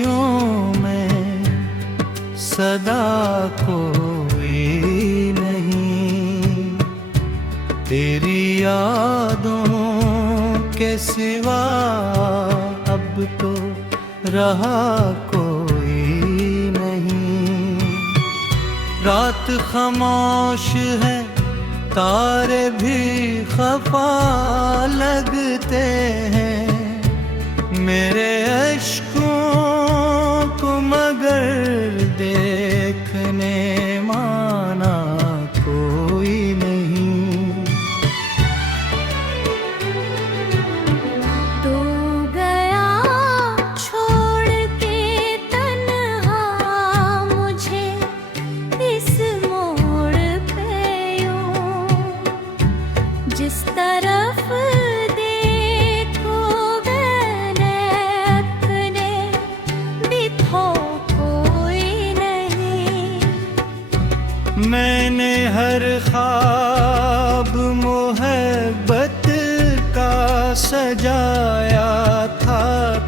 खुशियों में सदा कोई नहीं, तेरी यादों के सिवा अब तो रहा कोई नहीं। रात खामोश है, तारे भी खफा लगते हैं, मेरे अश्कों को मगर देखने माना कोई नहीं। तू गया छोड़ के तन्हा मुझे इस मोड़ पे यूं, जिस तरफ देखो मैंने अपने दिखो कोई नहीं। मैंने हर ख्वाब मोहब्बत का सजाया था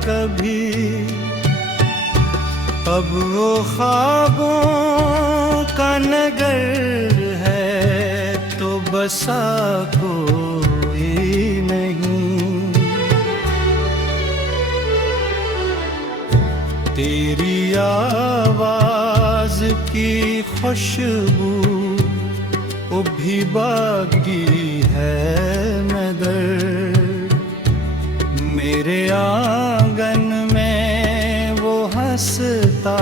कभी, अब वो ख्वाबों का नगर है तो बसा कोई नहीं। तेरी आवाज की खुशबू वो भी बाकी है मगर, मेरे आंगन में वो हंसता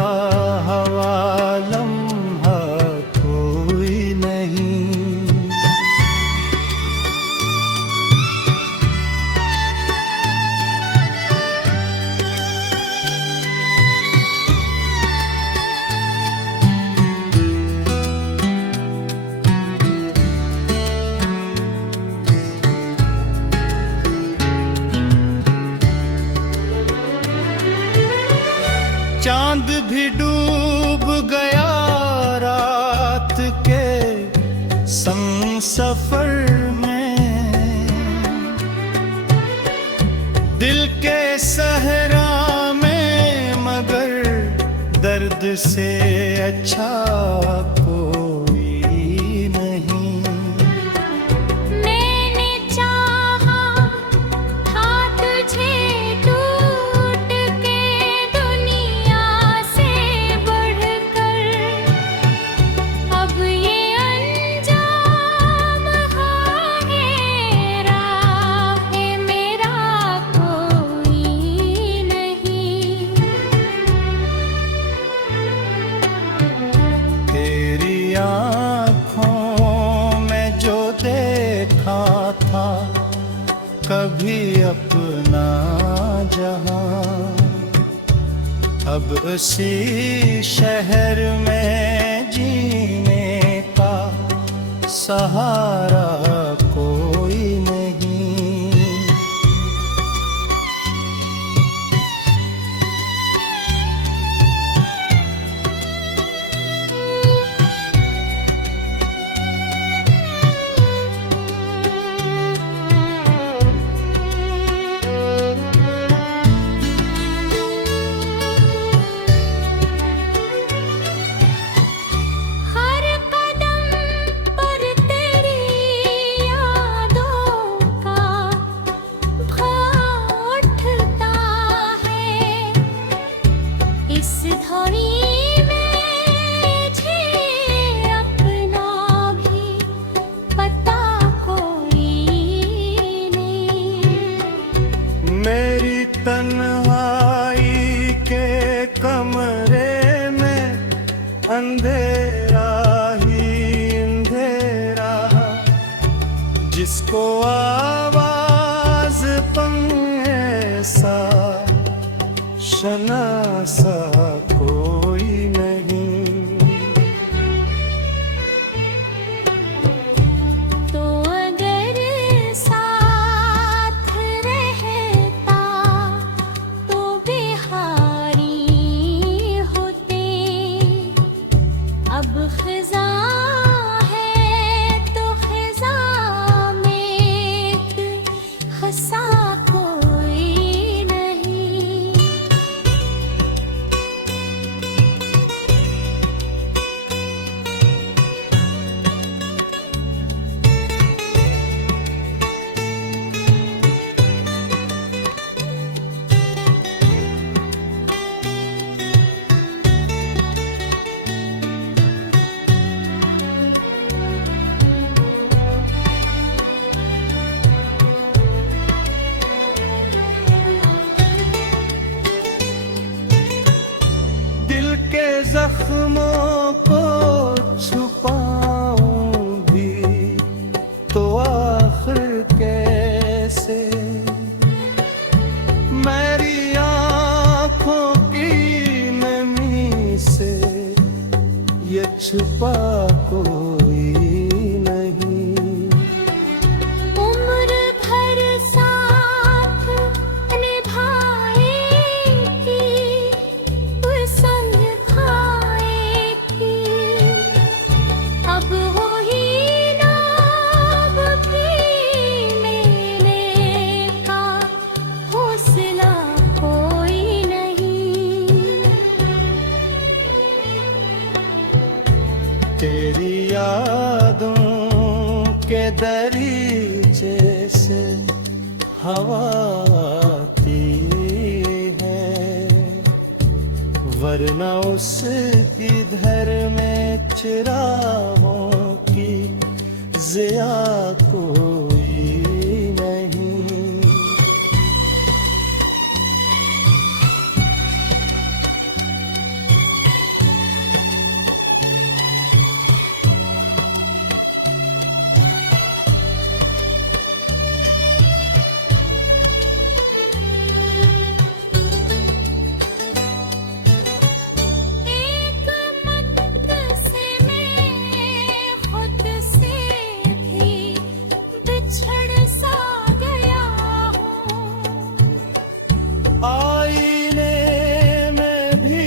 हवा लम्हा कोई नहीं। चांद भी डूब गया रात के संग सफर में, दिल के सहरा में मगर दर्द से अच्छा कोई नहीं। मैंने चाहा था तुझे टूट के दुनिया से बढ़कर, अब ये अंजाम है राह मेरा कोई नहीं। तेरी आँखों में जो देखा था कभी अपना जहां, अब उसी शहर में जीने का सहारा कोई नहीं। हर कदम पर तेरी यादों का भार उठता है, इस धौरी में मुझे अपना भी पता कोई नहीं। मेरी तन्हाई के कमरे में अंधेरा ही अंधेरा, जिसको आवाज पंगे सा शनासा कोई नहीं। तो अगर साथ रहता तो बिहारी होते, जख्मों को छुपाऊं भी तो आखिर कैसे, मेरी आंखों की नमी से ये छुपा कोई नहीं। उम्र भर साथ निभाएगी, संग खाएगी, अब वही नाम भी मेरे का हौसला कोई नहीं। तेरी यादों के दरीचे से हवा आती है, वरना उसकी धर में चिरागों की ज़िया कोई नहीं। एक मत से मैं खुद से भी बिछड़ सा गया हूँ, आईने में भी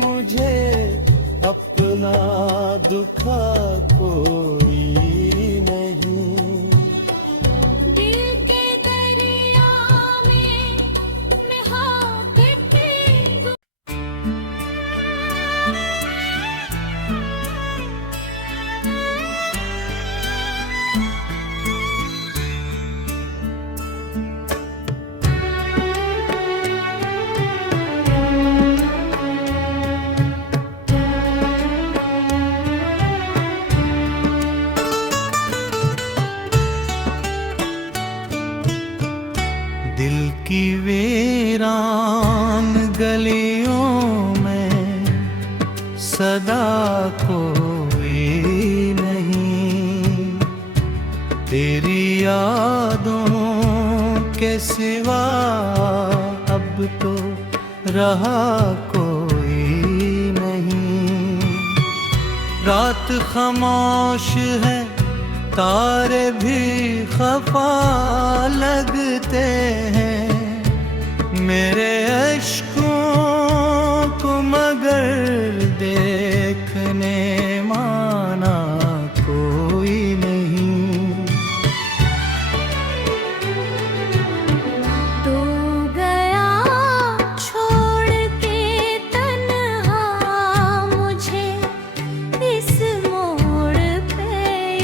मुझे अपना दुखा कोई नहीं। दिल के दरिया में नहा बैठे दिल की वीरान गलियों में सदा कोई नहीं, तेरी यादों के सिवा अब तो रहा कोई नहीं। रात खामोश है, तारे भी खफा लगते हैं, मेरे अश्कों को मगर देखने माना कोई नहीं। तू गया छोड़ के तन्हा मुझे इस मोड़ पे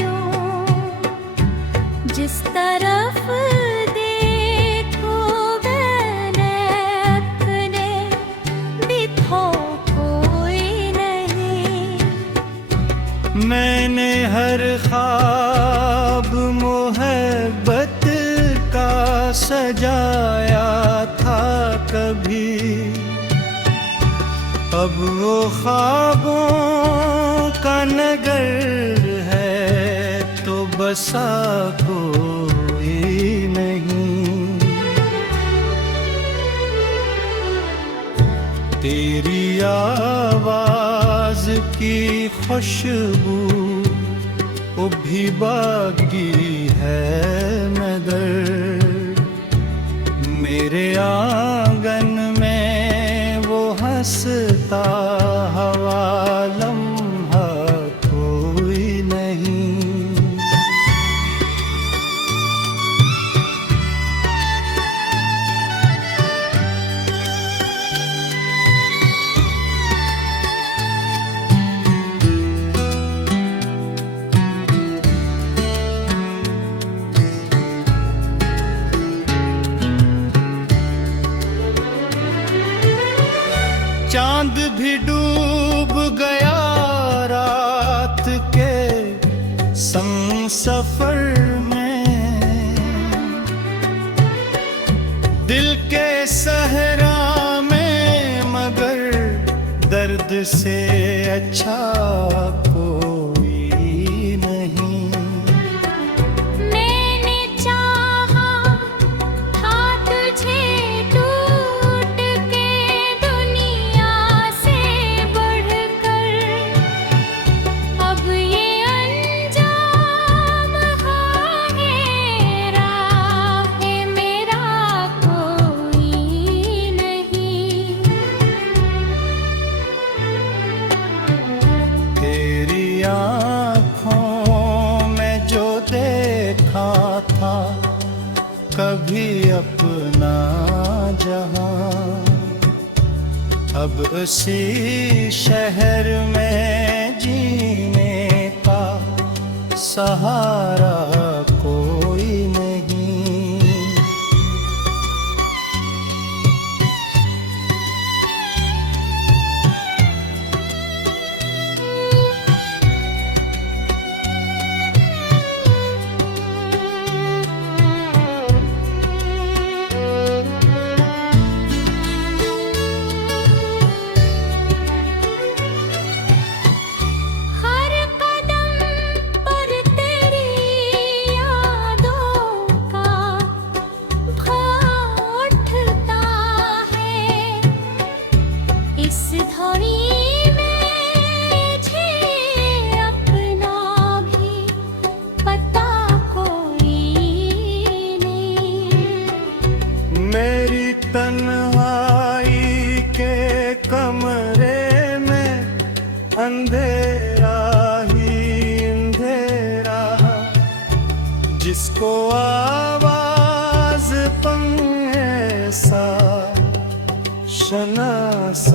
यूं, जिस तरफ देखो मैंने अपने बिथो कोई नहीं। मैंने हर ख्वाब मोहब्बत का सजाया था कभी, अब वो ख्वाबों का नगर है तो बसा कोई नहीं। तेरी आवाज की खुशबू वो भी बाकी है मगर, मेरे आंगन में वो हंसता हवा लम्हा कोई नहीं। चांद भी डूब गया रात के संग सफर में, दिल के सहरा में मगर दर्द से अच्छा कोई नहीं। मैंने चाहा था तुझे टूट के दुनिया से बढ़कर, अब ये अंजाम है मेरा कोई नहीं। तेरी आँखों में जो देखा था कभी अपना जहां, अब उसी शहर में जीने का सहारा कोई नहीं। हर कदम पर तेरी यादों का भाव उठता है। इस धड़ी में मुझे अपना भी पता कोई नहीं। मेरी तन्हाई के कमरे में अंधेरा ही अंधेरा, जिसको आवाज पंगे सा शनास